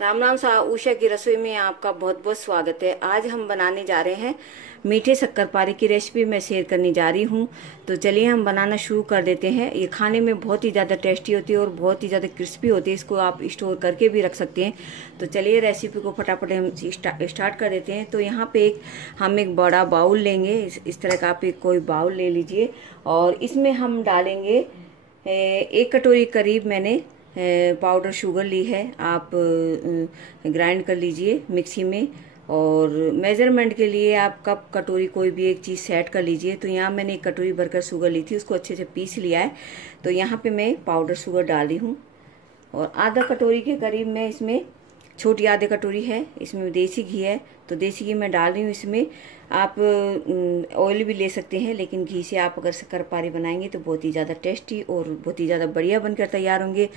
राम राम सा उषा की रसोई में आपका बहुत बहुत स्वागत है। आज हम बनाने जा रहे हैं मीठे शक्करपारे की रेसिपी मैं शेयर करने जा रही हूँ। तो चलिए हम बनाना शुरू कर देते हैं। ये खाने में बहुत ही ज़्यादा टेस्टी होती है और बहुत ही ज़्यादा क्रिस्पी होती है। इसको आप स्टोर करके भी रख सकते हैं। तो चलिए रेसिपी को फटाफट हम स्टार्ट कर देते हैं। तो यहाँ पे हम एक बड़ा बाउल लेंगे। इस तरह का आप एक कोई बाउल ले लीजिए और इसमें हम डालेंगे 1 कटोरी करीब मैंने पाउडर शुगर ली है। आप ग्राइंड कर लीजिए मिक्सी में। और मेजरमेंट के लिए आप कप कटोरी कोई भी एक चीज़ सेट कर लीजिए। तो यहाँ मैंने 1 कटोरी भरकर शुगर ली थी, उसको अच्छे से पीस लिया है। तो यहाँ पे मैं पाउडर शुगर डाल रही हूँ और आधा कटोरी के करीब मैं इसमें छोटी आधे कटोरी है, इसमें देसी घी है। तो देसी घी मैं डाल रही हूँ इसमें। आप ऑयल भी ले सकते हैं, लेकिन घी से आप अगर शक्करपारे बनाएंगे तो बहुत ही ज़्यादा टेस्टी और बहुत ही ज़्यादा बढ़िया बनकर तैयार होंगे।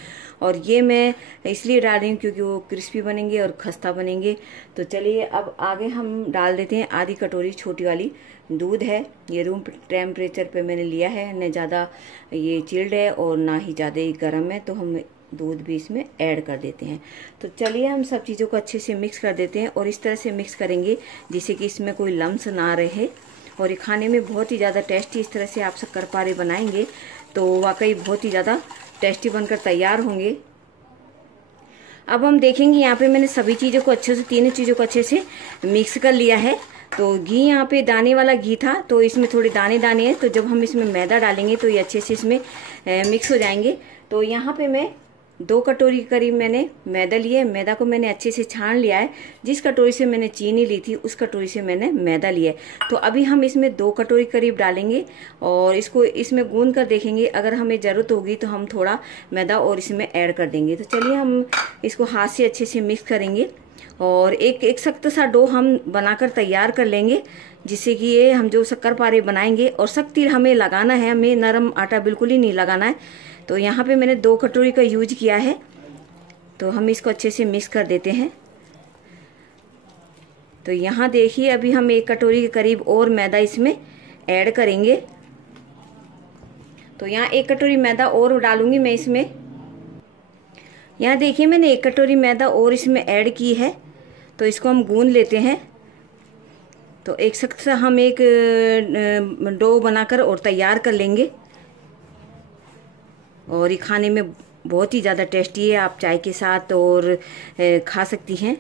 और ये मैं इसलिए डाल रही हूँ क्योंकि वो क्रिस्पी बनेंगे और खस्ता बनेंगे। तो चलिए अब आगे हम डाल देते हैं आधी कटोरी छोटी वाली दूध है। ये रूम टेम्परेचर पे मैंने लिया है, न ज़्यादा ये चिल्ड है और ना ही ज़्यादा ही गर्म है। तो हम दूध भी इसमें ऐड कर देते हैं। तो चलिए हम सब चीज़ों को अच्छे से मिक्स कर देते हैं और इस तरह से मिक्स करेंगे जिससे कि इसमें कोई लम्स ना रहे। और ये खाने में बहुत ही ज़्यादा टेस्टी, इस तरह से आप शक्करपारे बनाएंगे तो वाकई बहुत ही ज़्यादा टेस्टी बनकर तैयार होंगे। अब हम देखेंगे यहाँ पे मैंने सभी चीज़ों को अच्छे से, तीनों चीज़ों को अच्छे से मिक्स कर लिया है। तो घी यहाँ पे दाने वाला घी था, तो इसमें थोड़े दाने दाने हैं। तो जब हम इसमें मैदा डालेंगे तो ये अच्छे से इसमें मिक्स हो जाएंगे। तो यहाँ पे मैं 2 कटोरी के करीब मैंने मैदा लिया है। मैदा को मैंने अच्छे से छान लिया है। जिस कटोरी से मैंने चीनी ली थी उस कटोरी से मैंने मैदा लिया है। तो अभी हम इसमें 2 कटोरी करीब डालेंगे और इसको इसमें गूंद कर देखेंगे। अगर हमें ज़रूरत होगी तो हम थोड़ा मैदा और इसमें ऐड कर देंगे। तो चलिए हम इसको हाथ से अच्छे से मिक्स करेंगे और एक सख्त सा डो हम बनाकर तैयार कर लेंगे, जिससे कि ये हम जो शक्करपारे बनाएंगे और सख्ती हमें लगाना है, हमें नरम आटा बिल्कुल ही नहीं लगाना है। तो यहाँ पे मैंने 2 कटोरी का यूज किया है। तो हम इसको अच्छे से मिक्स कर देते हैं। तो यहाँ देखिए अभी हम 1 कटोरी के करीब और मैदा इसमें ऐड करेंगे। तो यहाँ 1 कटोरी मैदा और डालूंगी मैं इसमें। यहाँ देखिए मैंने 1 कटोरी मैदा और इसमें ऐड की है। तो इसको हम गूंद लेते हैं। तो एक सख्त सा हम एक डो बनाकर और तैयार कर लेंगे। और ये खाने में बहुत ही ज़्यादा टेस्टी है, आप चाय के साथ और खा सकती हैं।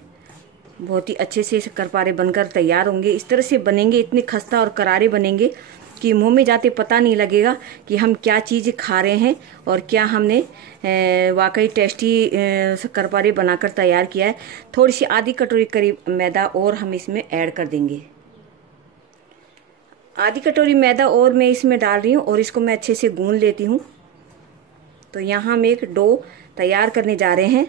बहुत ही अच्छे से शक्करपारे बनकर तैयार होंगे। इस तरह से बनेंगे, इतने खस्ता और करारे बनेंगे कि मुंह में जाते पता नहीं लगेगा कि हम क्या चीज़ खा रहे हैं और क्या हमने वाकई टेस्टी शक्करपारे बनाकर तैयार किया है। थोड़ी सी आधी कटोरी करीब मैदा और हम इसमें ऐड कर देंगे। आधी कटोरी मैदा और मैं इसमें डाल रही हूँ और इसको मैं अच्छे से गूंद लेती हूँ। तो यहाँ हम एक डो तैयार करने जा रहे हैं।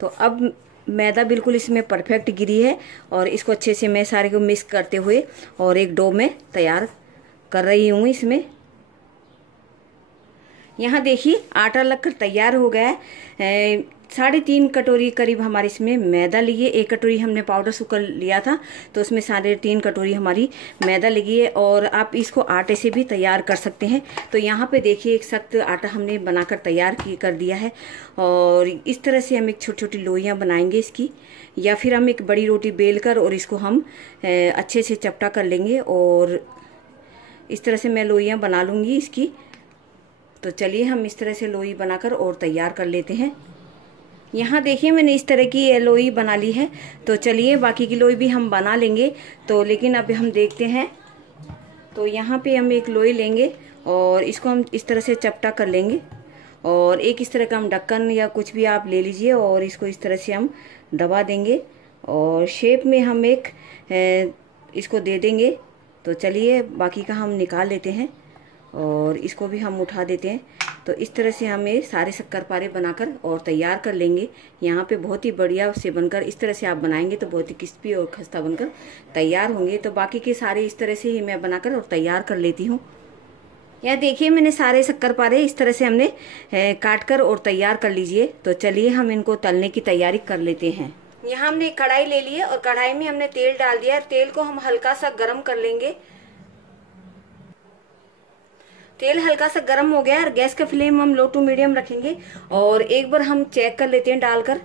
तो अब मैदा बिल्कुल इसमें परफेक्ट गिरी है और इसको अच्छे से मैं सारे को मिक्स करते हुए और एक डो में तैयार कर रही हूँ इसमें। यहाँ देखिए आटा लगकर तैयार हो गया है। 3.5 कटोरी करीब हमारे इसमें मैदा लिए। 1 कटोरी हमने पाउडर शुगर लिया था, तो उसमें 3.5 कटोरी हमारी मैदा लगी है। और आप इसको आटे से भी तैयार कर सकते हैं। तो यहाँ पे देखिए एक सख्त आटा हमने बनाकर तैयार कर दिया है। और इस तरह से हम एक छोटी छोटी लोइयाँ बनाएंगे इसकी, या फिर हम एक बड़ी रोटी बेल कर और इसको हम अच्छे से चपटा कर लेंगे। और इस तरह से मैं लोइयाँ बना लूँगी इसकी। तो चलिए हम इस तरह से लोई बनाकर और तैयार कर लेते हैं। यहाँ देखिए मैंने इस तरह की लोई बना ली है। तो चलिए बाकी की लोई भी हम बना लेंगे। तो लेकिन अभी हम देखते हैं। तो यहाँ पे हम एक लोई लेंगे और इसको हम इस तरह से चपटा कर लेंगे। और एक इस तरह का हम ढक्कन या कुछ भी आप ले लीजिए और इसको इस तरह से हम दबा देंगे और शेप में हम एक इसको दे देंगे। तो चलिए बाकी का हम निकाल लेते हैं और इसको भी हम उठा देते हैं। तो इस तरह से हमें सारे शक्करपारे बनाकर और तैयार कर लेंगे। यहाँ पे बहुत ही बढ़िया से बनकर इस तरह से आप बनाएंगे तो बहुत ही क्रिस्पी और खस्ता बनकर तैयार होंगे। तो बाकी के सारे इस तरह से ही मैं बनाकर और तैयार कर लेती हूँ। यहाँ देखिए मैंने सारे शक्करपारे इस तरह से हमने काट कर और तैयार कर लीजिए। तो चलिए हम इनको तलने की तैयारी कर लेते हैं। यहाँ हमने एक कढ़ाई ले ली है और कढ़ाई में हमने तेल डाल दिया है। तेल को हम हल्का सा गर्म कर लेंगे। तेल हल्का सा गर्म हो गया है और गैस का फ्लेम हम लो टू मीडियम रखेंगे और एक बार हम चेक कर लेते हैं डालकर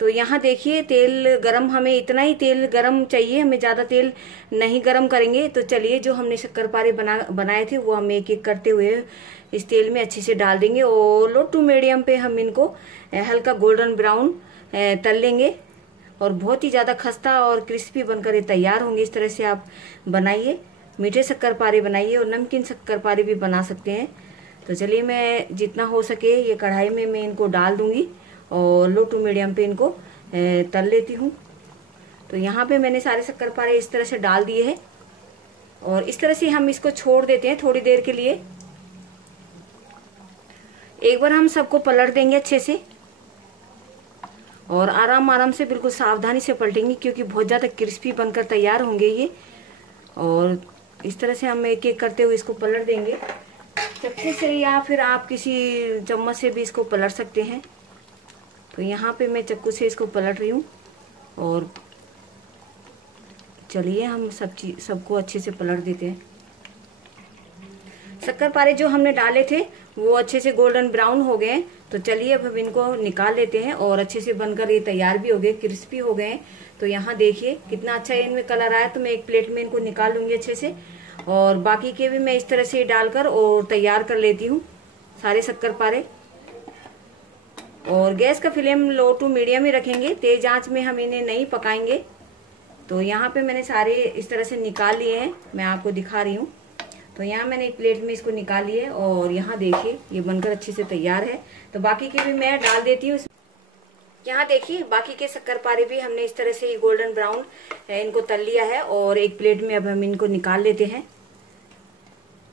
तो यहाँ देखिए तेल गरम, हमें इतना ही तेल गरम चाहिए, हमें ज़्यादा तेल नहीं गरम करेंगे। तो चलिए जो हमने शक्करपारे बनाए थे वो हम एक एक करते हुए इस तेल में अच्छे से डाल देंगे और लो टू मीडियम पे हम इनको हल्का गोल्डन ब्राउन तल लेंगे और बहुत ही ज़्यादा खस्ता और क्रिस्पी बनकर ये तैयार होंगे। इस तरह से आप बनाइए, मीठे शक्करपारे बनाइए और नमकीन शक्करपारे भी बना सकते हैं। तो चलिए मैं जितना हो सके ये कढ़ाई में मैं इनको डाल दूंगी और लो टू मीडियम पे इनको तल लेती हूँ। तो यहाँ पे मैंने सारे शक्करपारे इस तरह से डाल दिए हैं और इस तरह से हम इसको छोड़ देते हैं थोड़ी देर के लिए। एक बार हम सबको पलट देंगे अच्छे से और आराम आराम से बिल्कुल सावधानी से पलटेंगे क्योंकि बहुत ज़्यादा क्रिस्पी बनकर तैयार होंगे ये। और इस तरह से हम एक एक करते हुए इसको पलट देंगे चक्कू से या फिर आप किसी चम्मच से भी इसको पलट सकते हैं। तो यहाँ पे मैं चक्कू से इसको पलट रही हूँ और चलिए हम सबको अच्छे से पलट देते हैं। शक्करपारे जो हमने डाले थे वो अच्छे से गोल्डन ब्राउन हो गए हैं। तो चलिए अब हम इनको निकाल लेते हैं और अच्छे से बनकर ये तैयार भी हो गए, क्रिस्पी हो गए हैं। तो यहाँ देखिए कितना अच्छा इनमें कलर आया। तो मैं एक प्लेट में इनको निकाल लूंगी अच्छे से और बाकी के भी मैं इस तरह से डालकर और तैयार कर लेती हूँ सारे शक्करपारे। और गैस का फ्लेम लो टू मीडियम ही रखेंगे, तेज आंच में हम इन्हें नहीं पकाएंगे। तो यहाँ पे मैंने सारे इस तरह से निकाल लिए हैं, मैं आपको दिखा रही हूँ। तो यहाँ मैंने एक प्लेट में इसको निकाल लिया है और यहाँ देखिए ये बनकर अच्छे से तैयार है। तो बाकी के भी मैं डाल देती हूँ। यहाँ देखिए बाकी के शक्करपारे भी हमने इस तरह से गोल्डन ब्राउन इनको तल लिया है और एक प्लेट में अब हम इनको निकाल लेते हैं।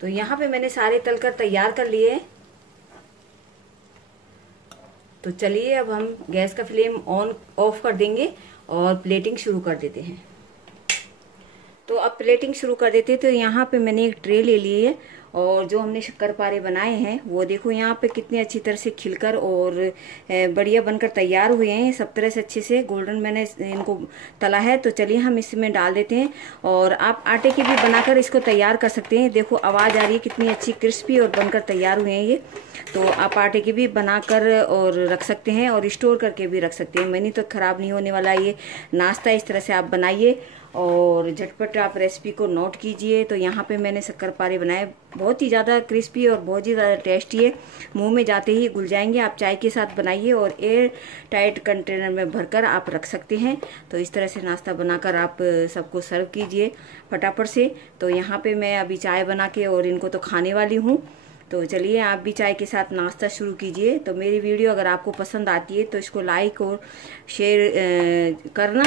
तो यहाँ पे मैंने सारे तलकर तैयार कर लिए हैं। तो चलिए अब हम गैस का फ्लेम ऑफ कर देंगे और प्लेटिंग शुरू कर देते हैं। तो अब प्लेटिंग शुरू कर देते हैं। तो यहाँ पे मैंने एक ट्रे ले ली है और जो हमने शक्करपारे बनाए हैं वो देखो यहाँ पे कितने अच्छी तरह से खिलकर और बढ़िया बनकर तैयार हुए हैं। सब तरह से अच्छे से गोल्डन मैंने इनको तला है। तो चलिए हम इसमें डाल देते हैं और आप आटे की भी बनाकर इसको तैयार कर सकते हैं। देखो आवाज़ आ रही है कितनी अच्छी क्रिस्पी और बनकर तैयार हुए हैं ये। तो आप आटे की भी बनाकर और रख सकते हैं और स्टोर करके भी रख सकते हैं। मैंने तो ख़राब नहीं होने वाला ये नाश्ता। इस तरह से आप बनाइए और झटपट आप रेसिपी को नोट कीजिए। तो यहाँ पे मैंने शक्करपारे बनाए, बहुत ही ज़्यादा क्रिस्पी और बहुत ही ज़्यादा टेस्टी है, मुंह में जाते ही घुल जाएंगे। आप चाय के साथ बनाइए और एयर टाइट कंटेनर में भरकर आप रख सकते हैं। तो इस तरह से नाश्ता बनाकर आप सबको सर्व कीजिए फटाफट से। तो यहाँ पे मैं अभी चाय बना के और इनको तो खाने वाली हूँ। तो चलिए आप भी चाय के साथ नाश्ता शुरू कीजिए। तो मेरी वीडियो अगर आपको पसंद आती है तो इसको लाइक और शेयर करना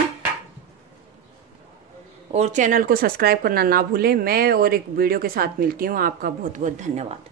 और चैनल को सब्सक्राइब करना ना भूलें। मैं और एक वीडियो के साथ मिलती हूँ। आपका बहुत बहुत धन्यवाद।